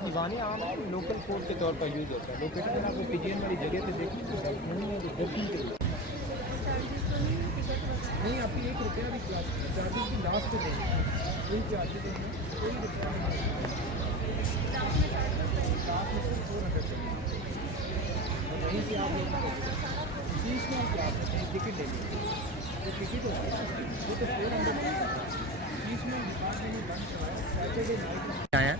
दीवाने आम local code के तौर पर यूज़ होता है। लोकेशन अगर आपको पीजीएन वाली जगह पे देखिए नहीं, आपकी ₹1 भी चार्जेस की लास्ट पे देंगे, कोई चार्जेस देंगे, कोई रुपया नहीं, लास्ट में 400 देंगे। वहीं से आप बीच में क्या टिकट ले लीजिए, जो टिकट होता है वो तो 400 बीच में बंद करवाया।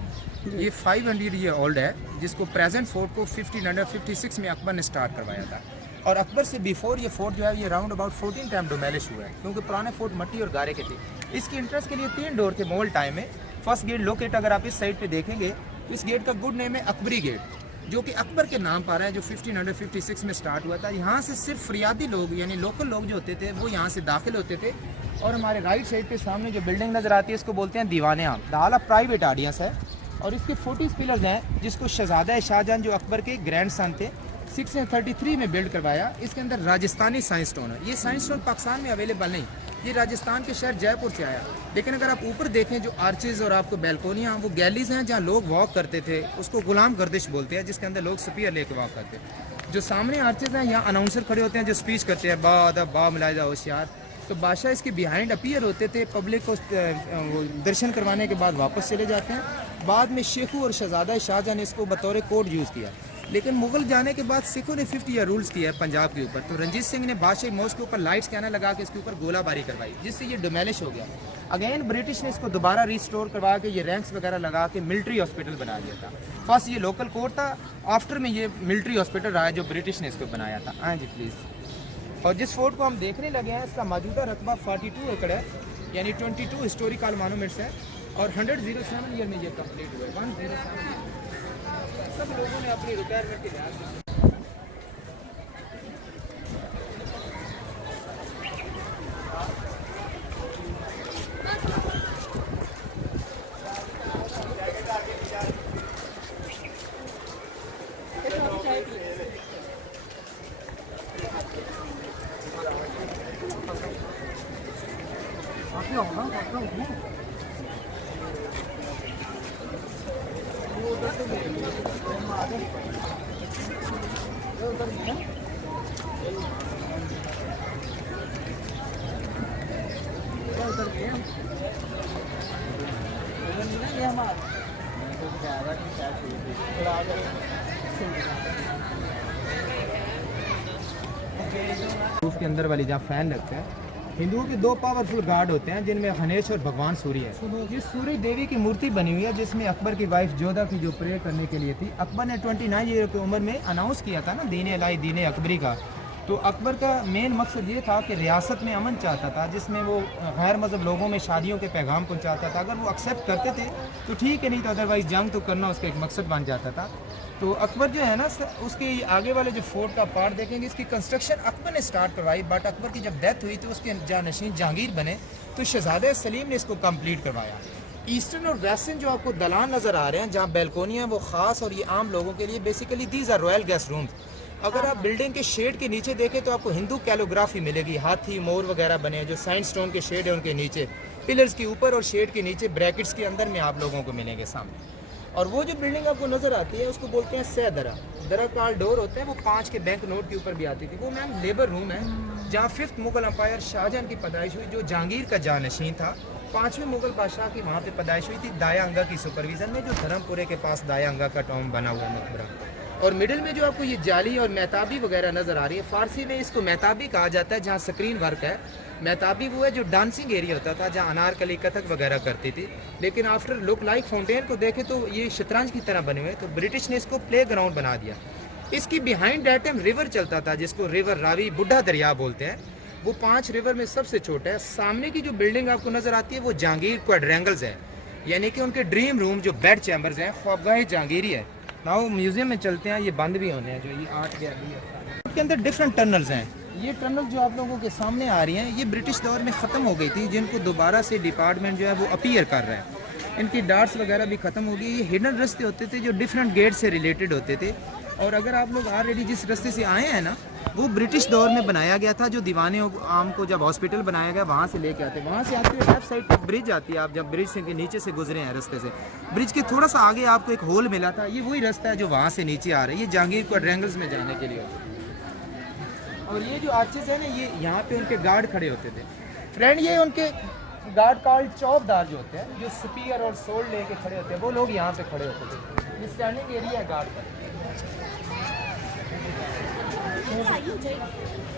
ये 500 ईयर ओल्ड है, जिसको प्रेजेंट फोर्ट को 1556 में अकबर ने स्टार्ट करवाया था। और अकबर से बिफोर ये फोर्ट जो है ये राउंड अबाउट 14 टाइम डोमेलिश हुआ है, क्योंकि पुराने फोर्ट मट्टी और गारे के थे। इसकी इंट्रेंस के लिए 3 डोर थे मुगल टाइम में। फर्स्ट गेट लोकेट अगर आप इस साइड पे देखेंगे तो इस गेट का गुड नेम है अकबरी गेट, जो कि अकबर के नाम पर है, जो 1556 में स्टार्ट हुआ था। यहाँ से सिर्फ फरियादी लोग यानी लोकल लोग जो होते थे वो यहाँ से दाखिल होते थे। और हमारे राइट साइड पे सामने जो बिल्डिंग नज़र आती है इसको बोलते हैं दीवाने आम। दाला प्राइवेट ऑडियंस है और इसके 40 पिलर्स हैं, जिसको शहजादा शाहजहां जो अकबर के ग्रैंड सन थे 633 में बिल्ड करवाया। इसके अंदर राजस्थानी साइंस स्टोन है। ये साइंस स्टोन पाकिस्तान में अवेलेबल नहीं, ये राजस्थान के शहर जयपुर से आया। लेकिन अगर आप ऊपर देखें जो आर्चेज़ और आपको बैल्कोनियाँ, वो गैलीज हैं जहाँ लोग वॉक करते थे, उसको गुलाम गर्दिश बोलते हैं, जिसके अंदर लोग स्पीयर लेके वॉक करते हैं। जो सामने आर्चेज़ हैं यहाँ अनाउंसर खड़े होते हैं जो स्पीच करते हैं, बा अदब बा मुलाहिजा होशियार। तो बादशाह इसके बिहाइंड अपीयर होते थे, पब्लिक को दर्शन करवाने के बाद वापस चले जाते हैं। बाद में शेखू और शहजादा शाहजहां ने इसको बतौर कोड यूज़ किया। लेकिन मुगल जाने के बाद सिखों ने 50 ईयर रूल्स किया है पंजाब के ऊपर। तो रंजीत सिंह ने बादशाह मॉस्क के ऊपर लाइट स्कैनर लगा के इसके ऊपर गोलाबारी करवाई, जिससे ये डोमेलिश हो गया। अगेन ब्रिटिश ने इसको दोबारा रिस्टोर करवा के ये रैंक्स वगैरह लगा के मिलिट्री हॉस्पिटल बना दिया था। फर्स्ट ये लोकल कोर्ट था, आफ्टर में ये मिलिट्री हॉस्पिटल रहा जो ब्रिटिश ने इसको बनाया था। हाँ जी प्लीज़। और जिस फोर्ट को हम देखने लगे हैं इसका मौजूदा रकबा 42 एकड़ है, यानी 22 हिस्टोरिकल मॉन्यूमेंट्स है। और 107 ईयर में ये कंप्लीट हुआ है। 107 सब लोगों ने अपनी रिटायरमेंट के लिहाज से रूफ के अंदर वाली जहाँ फैन लगता है, हिंदुओं के दो पावरफुल गॉड होते हैं जिनमें गणेश और भगवान सूर्य है। ये सूर्य देवी की मूर्ति बनी हुई है जिसमें अकबर की वाइफ जोधा की जो प्रे करने के लिए थी। अकबर ने 29 ईयर की उम्र में अनाउंस किया था ना दीन इलाही दीन अकबरी का। तो अकबर का मेन मकसद ये था कि रियासत में अमन चाहता था, जिसमें वो गैर मज़हब लोगों में शादियों के पैगाम पहुंचाता था। अगर वो एक्सेप्ट करते थे तो ठीक है, नहीं तो अदरवाइज़ जंग तो करना उसका एक मकसद बन जाता था। तो अकबर जो है ना, उसके आगे वाले जो फोर्ट का पार्ट देखेंगे, इसकी कंस्ट्रक्शन अकबर ने स्टार्ट करवाई। बट अकबर की जब डेथ हुई तो उसके जानशीन जहांगीर बने तो शहजादा सलीम ने इसको कंप्लीट करवाया। ईस्टर्न और वेस्टर्न जो आपको दलान नज़र आ रहे हैं जहाँ बैल्कोनियाँ, वो ख़ास और ये आम लोगों के लिए basically these are royal guest rooms. अगर आप बिल्डिंग के शेड के नीचे देखें तो आपको हिंदू कैलोग्राफी मिलेगी, हाथी मोर वगैरह बने हैं जो साइन स्टोन के शेड है उनके नीचे, पिलर्स के ऊपर और शेड के नीचे ब्रैकेट्स के अंदर में आप लोगों को मिलेंगे सामने। और वो जो बिल्डिंग आपको नज़र आती है उसको बोलते हैं सह दरा। दरा काल डोर होते हैं, वो 5 के बैंक नोट के ऊपर भी आती थी। वो मैम लेबर रूम है जहाँ 5th मुगल अम्पायर शाहजहां की पैदाइश हुई, जो जहांगीर का जानशीन था। 5वें मुगल बादशाह की वहाँ पे पैदाइश हुई थी दाया अंगा की सुपरविजन में, जो धर्मपुरे के पास दाया अंगा का टॉम बना हुआ है मकबरा। और मिडिल में जो आपको ये जाली और महताबी वगैरह नज़र आ रही है, फ़ारसी में इसको महताबी कहा जाता है, जहाँ स्क्रीन वर्क है। महताबी वो है जो डांसिंग एरिया होता था, जहाँ अनारकली कथक वगैरह करती थी। लेकिन आफ्टर लुक लाइक फाउंटेन को देखें तो ये शतरंज की तरह बने हुए, तो ब्रिटिश ने इसको प्ले ग्राउंड बना दिया। इसकी बिहाइंड दैट टाइम रिवर चलता था जिसको रिवर रावी बुढ़ा दरिया बोलते हैं। वो 5 रिवर में सबसे छोटा है। सामने की जो बिल्डिंग आपको नज़र आती है वो जहांगीर क्वाड्रेंगल्स है, यानी कि उनके ड्रीम रूम जो बेड चैम्बर्स हैं, ख्वाबगाह जहांगीरी है। नाउ म्यूजियम में चलते हैं, ये बंद भी होने हैं जो ये आर्ट गैलरी है। उसके अंदर डिफरेंट टनल्स हैं। ये टनल जो आप लोगों के सामने आ रही हैं, ये ब्रिटिश दौर में ख़त्म हो गई थी, जिनको दोबारा से डिपार्टमेंट जो है वो अपीयर कर रहा है। इनकी डार्ट्स वगैरह भी ख़त्म हो गई। ये हिडन रास्ते होते थे जो डिफरेंट गेट से रिलेटेड होते थे। और अगर आप लोग ऑलरेडी जिस रास्ते से आए हैं ना, वो ब्रिटिश दौर में बनाया गया था, जो दीवाने आम को जब हॉस्पिटल बनाया गया वहाँ से लेके आते। वहाँ से आते हुए लेफ्ट साइड पर ब्रिज आती है, आप जब ब्रिज से नीचे से गुजरे हैं रास्ते से, ब्रिज के थोड़ा सा आगे आपको एक होल मिला था, ये वही रास्ता है जो वहाँ से नीचे आ रहा है। ये जहांगीर क्वाड्रेंगल्स में जाने के लिए। और ये जो आर्चेस है ना, ये यहाँ पे उनके गार्ड खड़े होते थे। फ्रेंड, ये उनके गार्ड कॉल्ड चौबदार जो होते हैं, जो स्पीयर और सोल्ड लेके खड़े होते हैं, वो लोग यहाँ पे खड़े होते थे। ये स्टैंडिंग एरिया है गार्ड का।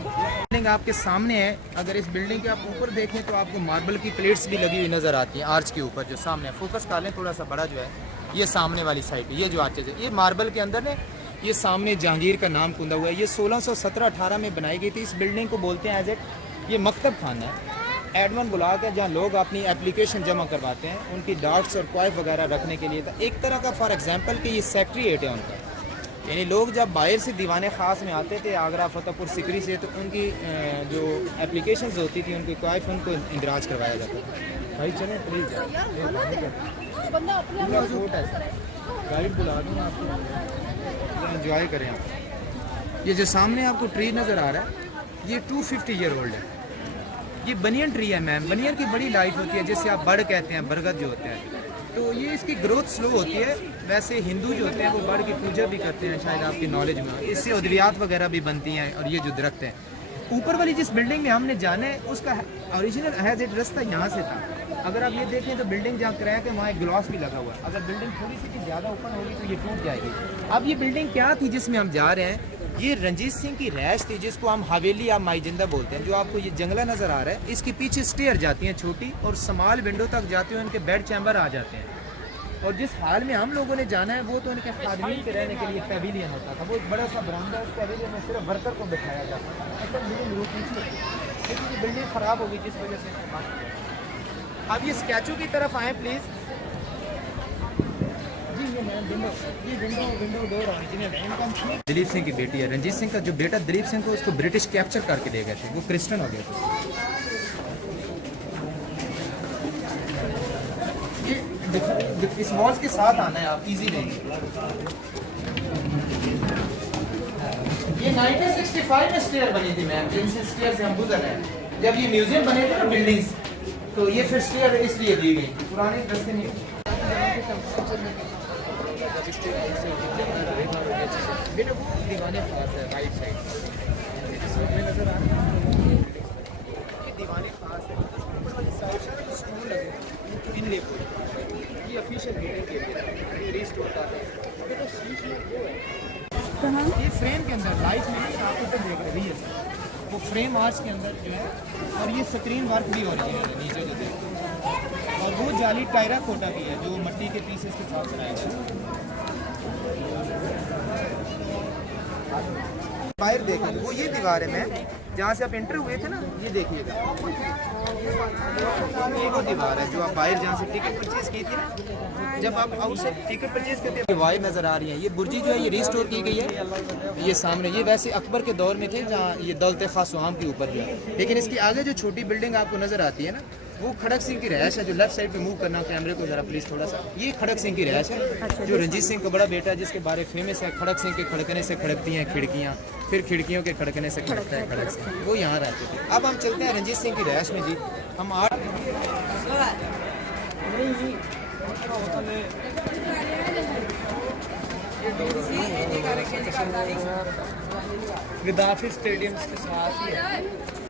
बिल्डिंग आपके सामने है। अगर इस बिल्डिंग के आप ऊपर देखें तो आपको मार्बल की प्लेट्स भी लगी हुई नज़र आती हैं आर्च के ऊपर जो सामने है। फोकस कर लें थोड़ा सा बड़ा जो है, ये सामने वाली साइड है, ये जो आर्चेज है, ये मार्बल के अंदर ने ये सामने जहांगीर का नाम कुंदा हुआ है। ये 1617-18 में बनाई गई थी। इस बिल्डिंग को बोलते हैं एज एट, ये मकतब खाना है, एडवन बुला के जहाँ लोग अपनी एप्लीकेशन जमा करवाते हैं, उनकी डार्ट्स और क्वाइफ वगैरह रखने के लिए था। एक तरह का फॉर एग्जांपल कि ये सेक्रेटरीट है उनका, यानी लोग जब बाहर से दीवाने ख़ास में आते थे आगरा फतेहपुर सिकरी से, तो उनकी जो एप्लीकेशंस होती थी, उनकी क्वाइफ उनको इंदराज करवाया जाता था। भाई चलें प्लीज़, गाइड बुला दूँ आपको, एंजॉय करें आप। ये जो सामने आपको ट्री नज़र आ रहा है, ये 250 ईयर ओल्ड है। ये बनियन ट्री है मैम। बनियन की बड़ी लाइफ होती है, जिससे आप बड़ कहते हैं, बरगद जो होते हैं। तो ये इसकी ग्रोथ स्लो होती है। वैसे हिंदू जो होते हैं वो बड़ की पूजा भी करते हैं, शायद आपकी नॉलेज में। इससे उद्वियात वगैरह भी बनती हैं। और ये जो दरख्त है ऊपर वाली जिस बिल्डिंग में हमने जाना है, उसका ओरिजिनल हैज इट रास्ता यहाँ से था। अगर आप ये देखें तो बिल्डिंग जहाँ क्रैक है वहाँ एक ग्लास भी लगा हुआ है। अगर बिल्डिंग थोड़ी सी ज़्यादा ओपन होगी तो ये टूट जाएगी। अब ये बिल्डिंग क्या थी जिसमें हम जा रहे हैं, ये रंजीत सिंह की रैश थी, जिसको हम हवेली या माईजिंदा बोलते हैं। जो आपको ये जंगला नज़र आ रहा है, इसके पीछे स्टेयर जाती हैं छोटी, और स्मॉल विंडो तक जाते हुए इनके बेड चैम्बर आ जाते हैं। और जिस हाल में हम लोगों ने जाना है वो तो इनके खादमीन के रहने के लिए पेविलियन होता था। वो एक बड़ा सा बरामदा है, उस पेविलियन में सिर्फ वर्कर को बिठाया जाता था। असल बिल्डिंग रूप नीचे, लेकिन ये बिल्डिंग ख़राब हो गई जिस वजह से। अब ये स्टैचू की तरफ आएँ प्लीज़। जी ये मैम विंडो डोर ओरिजिनल है। दिलीप सिंह की बेटी है। रंजीत सिंह का जो बेटा दिलीप सिंह को, उसको ब्रिटिश कैप्चर करके ले गए थे, वो क्रिश्चियन हो गए थे। इस वॉल्स के साथ आना है आप, इजी रहेंगे। ये 1965 में स्टेयर बनी थी मैम, जिनसे स्टेयर से हम गुजर रहे हैं। जब ये म्यूजियम बने थे ना बिल्डिंग्स, तो ये फिर स्टेयर इसलिए दी गई थी, पुराने रस्ते नहीं। बेटा वो दीवाने पास है राइट साइड नजर आ रहा है, ये दीवाने पास है ऊपर वाली साइड से स्टूल लगे इनले को, ये ऑफिशियल मीटिंग के लिए ये रीस्टोर कर रहे हैं। बेटा शीश वो है ये फ्रेम के अंदर लाइट में आपको तो देख रही है वो फ्रेम आर्च के अंदर जो है, और ये स्क्रीन वर्क भी ओरिजिनल है नीचे जो देखते हैं, और वो जाली टायरा कोटा भी है जो मट्टी के पीसेस के साथ बनाया गया है। बाहर देखें वो ये दीवार है मैं जहाँ से आप एंटर हुए थे ना, ये देखिएगा ये वो दीवार है जो आप बाहर जहाँ से टिकट परचेज की थी ना, जब आप आउट से टिकट परचेज करते हैं वायर नज़र आ रही है। ये बुर्जी जो है ये रिस्टोर की गई है, ये सामने ये वैसे अकबर के दौर में थे जहाँ ये दौलत खासवाम के ऊपर जो है, लेकिन इसके आगे जो छोटी बिल्डिंग आपको नज़र आती है ना वो खड़क सिंह की रहायश है। जो लेफ्ट साइड पे मूव करना कैमरे को जरा प्लीज थोड़ा सा, ये खड़क सिंह की रहायश है जो रंजीत सिंह का बड़ा बेटा है जिसके बारे फेमस है, खड़क सिंह के खड़कने से खड़कती हैं खिड़कियाँ, फिर खिड़कियों के खड़कने से खड़कता है खड़क सिंह, वो यहाँ रहते थे। अब हम चलते हैं रंजीत सिंह की रहायश में जी। हम गद्दाफी स्टेडियम के साथ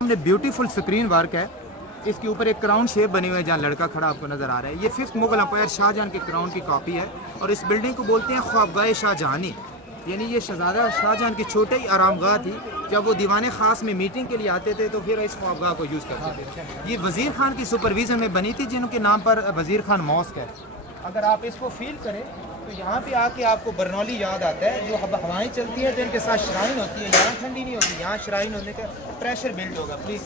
ही ब्यूटीफुल स्क्रीन वर्क है, इसके ऊपर एक क्राउन शेप बनी हुई है जहाँ लड़का खड़ा आपको नज़र आ रहा है। ये 5th मुगल अंपायर शाहजहां के क्राउन की कॉपी है, और इस बिल्डिंग को बोलते हैं ख्वाबगाह शाहजहानी, यानी ये शहजादा शाहजहां की छोटी ही आरामगाह थी। जब वो दीवाने ख़ास में मीटिंग के लिए आते थे तो फिर इस ख्वाबगाह को यूज़ करते थे। ये वज़ीर खान की सुपरविज़न में बनी थी जिनके नाम पर वज़ीर खान मॉस्क है। अगर आप इसको फील करें तो यहाँ पे आके आपको बरनौली याद आता है, जो हवाएं चलती हैं तो इनके साथ श्राइन होती है, यहाँ ठंडी नहीं होती, यहाँ श्राइन होने का प्रेशर बिल्ड होगा। प्लीज़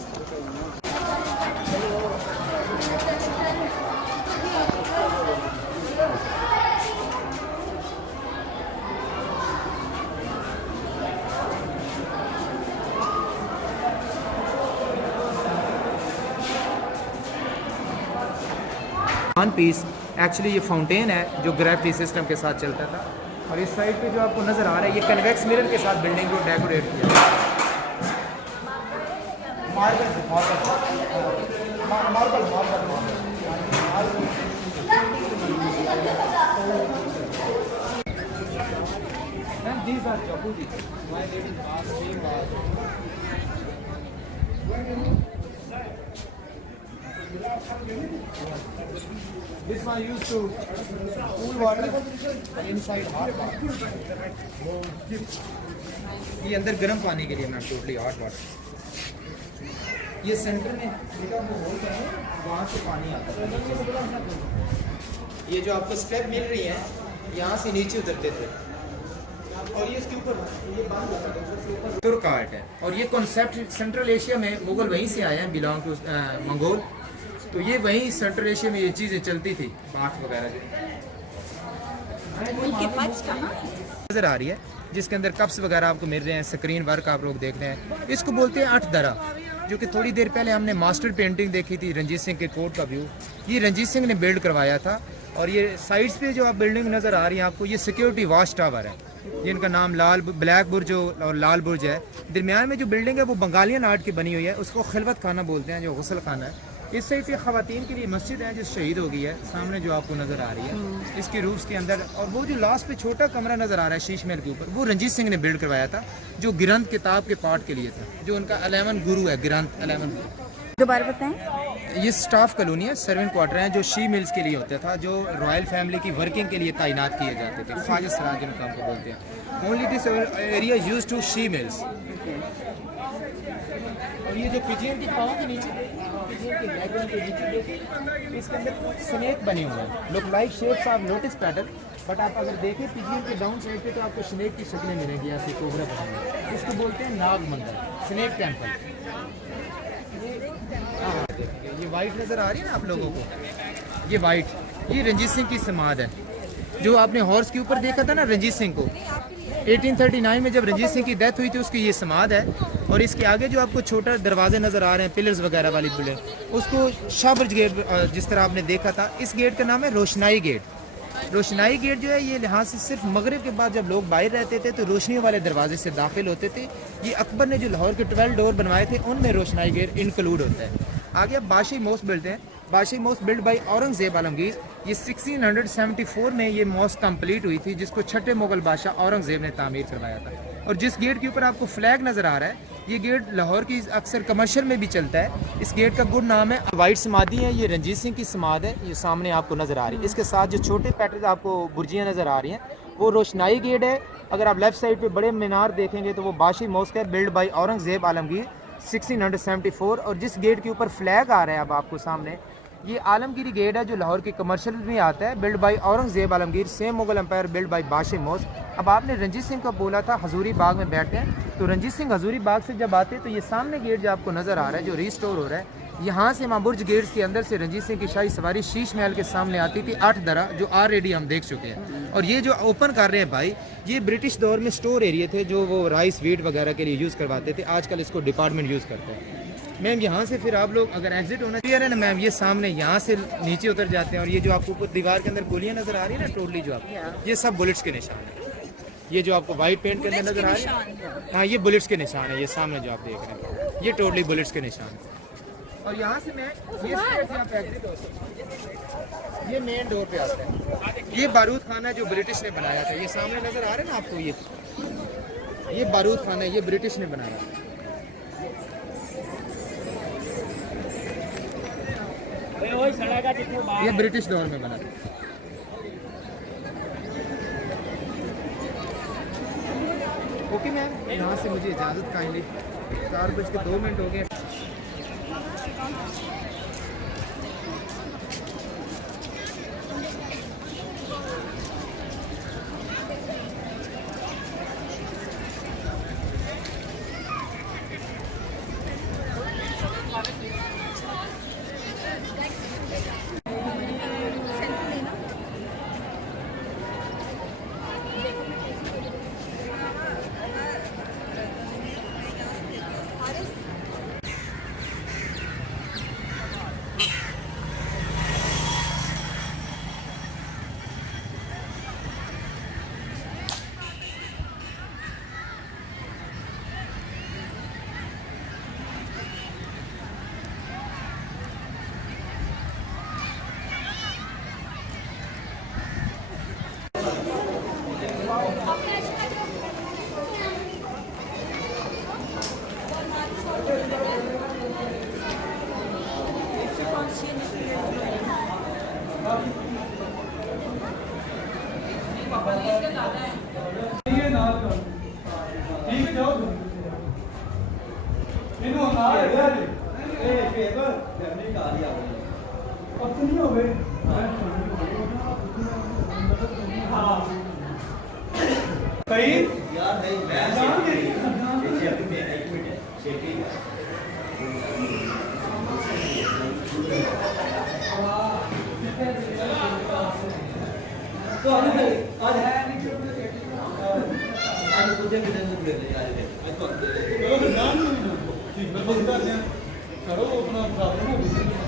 वन पीस एक्चुअली ये फाउंटेन है जो ग्रेविटी सिस्टम के साथ चलता था, और इस साइड पे जो आपको नज़र आ रहा है ये कन्वेक्स मिरर के साथ बिल्डिंग को डेकोरेट किया है। This one used to cool water inside hot water. ये अंदर गर्म पानी के लिए मैम टोटली हॉट वाटर। ये सेंटर में वहाँ से पानी आता है, ये जो आपको स्टेप मिल रही है यहाँ से नीचे उतरते थे, और ये इसके ऊपर ये बंद होता है तुर्क आर्ट है, और ये कॉन्सेप्ट सेंट्रल एशिया में मुगल वहीं से आए हैं, बिलोंग टू मंगोल, तो ये वहीं सेंट्रल एशिया में ये चीज़ें चलती थी, पाठ वगैरह जो नज़र आ रही है जिसके अंदर कप्स वगैरह आपको मिल रहे हैं, स्क्रीन वर्क आप लोग देख रहे हैं, इसको बोलते हैं 8 दरा, जो कि थोड़ी देर पहले हमने मास्टर पेंटिंग देखी थी रंजीत सिंह के कोट का व्यू, ये रंजीत सिंह ने बिल्ड करवाया था। और ये साइड्स पे जो आप बिल्डिंग नज़र आ रही है आपको, ये सिक्योरिटी वॉच टावर है जिनका नाम ब्लैक बुर्ज और लाल बुर्ज है। दरमियान में जो बिल्डिंग है वो बंगालियन आर्ट की बनी हुई है, उसको खिलवत खाना बोलते हैं, जो गुसल खाना है। इस साइड पे ख़वातीन के लिए मस्जिद है जो शहीद हो गई है, सामने जो आपको नज़र आ रही है इसकी रूफ्स के अंदर, और वो जो लास्ट पे छोटा कमरा नज़र आ रहा है शीश महल के ऊपर, वो रंजीत सिंह ने बिल्ड करवाया था, जो गिरंत किताब के पार्ट के लिए था, जो उनका 11 गुरु है, गिरंत 11 गुरु। दोबारा बताएं। ये स्टाफ कॉलोनी है, सर्वेंट क्वार्टर है जो शी मिल्स के लिए होता था, जो रॉयल फैमिली की वर्किंग के लिए तैनात किए जाते थे, ख्वाजा सराज जिनका हमको बोलते हैं। Only this area used to she meals. और ये जो पिजियन की पाँव के नीचे, पिजियन के बैकग्राउंड के नीचे देखिए, इसके अंदर स्नेक बने हुए हैं, look like shapes of lotus pattern, but आप अगर देखें पिजियन के डाउन साइड पे तो आपको स्नेक की शक्लें मिलेंगी, ऐसे कोबरा बनेंगे, इसको बोलते हैं नाग मंदिर, स्नेक टेम्पल। ये वाइट नज़र आ रही है ना आप लोगों को, ये वाइट, ये रंजीत सिंह की समाध है, जो आपने हॉर्स के ऊपर देखा था ना रंजीत सिंह को, 1839 में जब रंजीत सिंह की डेथ हुई थी उसकी ये समाध है। और इसके आगे जो आपको छोटा दरवाजे नज़र आ रहे हैं, पिलर्स वगैरह वाली बिल्डिंग, उसको शाहबुर्ज गेट जिस तरह आपने देखा था, इस गेट का नाम है रोशनाई गेट। रोशनाई गेट जो है ये यहाँ से सिर्फ मगरिब के बाद जब लोग बाहर रहते थे तो रोशनी वाले दरवाजे से दाखिल होते थे। ये अकबर ने जो लाहौर के 12 डोर बनवाए थे उनमें रोशनाई गेट इंक्लूड होता है। आगे अब बादशाही मोस्ट मिलते हैं, Badshahi mosque build by Aurangzeb Alamgir. ये 1674 में ये मॉस्क कंप्लीट हुई थी, जिसको छठे मुगल बादशाह औरंगजेब ने तामीर करवाया था। और जिस गेट के ऊपर आपको फ्लैग नज़र आ रहा है, ये गेट लाहौर की अक्सर कमर्शियल में भी चलता है। इस गेट का गुड नाम है वाइट समाधि है। ये रंजीत सिंह की समाध है, ये सामने आपको नज़र आ रही है। इसके साथ जो छोटे पैटर्न आपको बुर्जियाँ नज़र आ रही हैं, वो रोशनाई गेट है। अगर आप लेफ़्ट साइड पे बड़े मीनार देखेंगे तो वो बादशाही मॉस्क है, बिल्ड बाई औरंगजेब आलमगीर 1674। और जिस गेट के ऊपर फ्लैग आ रहा है अब आपको सामने, ये आलमगीरी गेट है जो लाहौर की कमर्शियल में आता है, build by Aurangzeb Alamgir, same Mughal empire, build by Badshahi mosque. अब आपने रंजीत सिंह का बोला था हजूरी बाग में बैठे हैं, तो रंजीत सिंह हजूरी बाग से जब आते तो ये सामने गेट जो आपको नज़र आ रहा है, जो रिस्टोर हो रहा है, यहाँ से माबुर्ज गेट्स के अंदर से रंजीत सिंह की शाही सवारी शीश महल के सामने आती थी 8 दरा, जो ऑलरेडी हम देख चुके हैं। और ये जो ओपन कर रहे हैं भाई, ये ब्रिटिश दौर में स्टोर एरिया थे जो वो राइस वीट वगैरह के लिए यूज़ करवाते थे। आजकल इसको डिपार्टमेंट यूज़ करते हैं। मैम यहाँ से फिर आप लोग अगर एग्जिट होना क्लियर है ना मैम, ये सामने यहाँ से नीचे उतर जाते हैं। और ये जो आपको ऊपर दीवार के अंदर गोलियाँ नज़र आ रही है ना टोटली, जो आप ये सब बुलेट्स के निशान है। ये जो आपको वाइट पेंट के अंदर नज़र आ रही है, हाँ ये बुलेट्स के निशान है। ये सामने जो आप देख रहे हैं, ये टोटली बुलेट्स के निशान है। और यहाँ से मैं ये स्टेज से आप एग्जिट हो सकते हैं, ये मेन डोर पे आता है। ये बारूद खाना है जो ब्रिटिश ने बनाया था, ये सामने नज़र आ रहा है ना आपको, ये बारूद खाना है, ये ब्रिटिश ने बनाया था। ये ब्रिटिश दौर में बना था। ओके मैम, यहाँ से मुझे इजाज़त काइंडली। 4:02 हो गए। करो अपना प्रॉब्लम हो गया।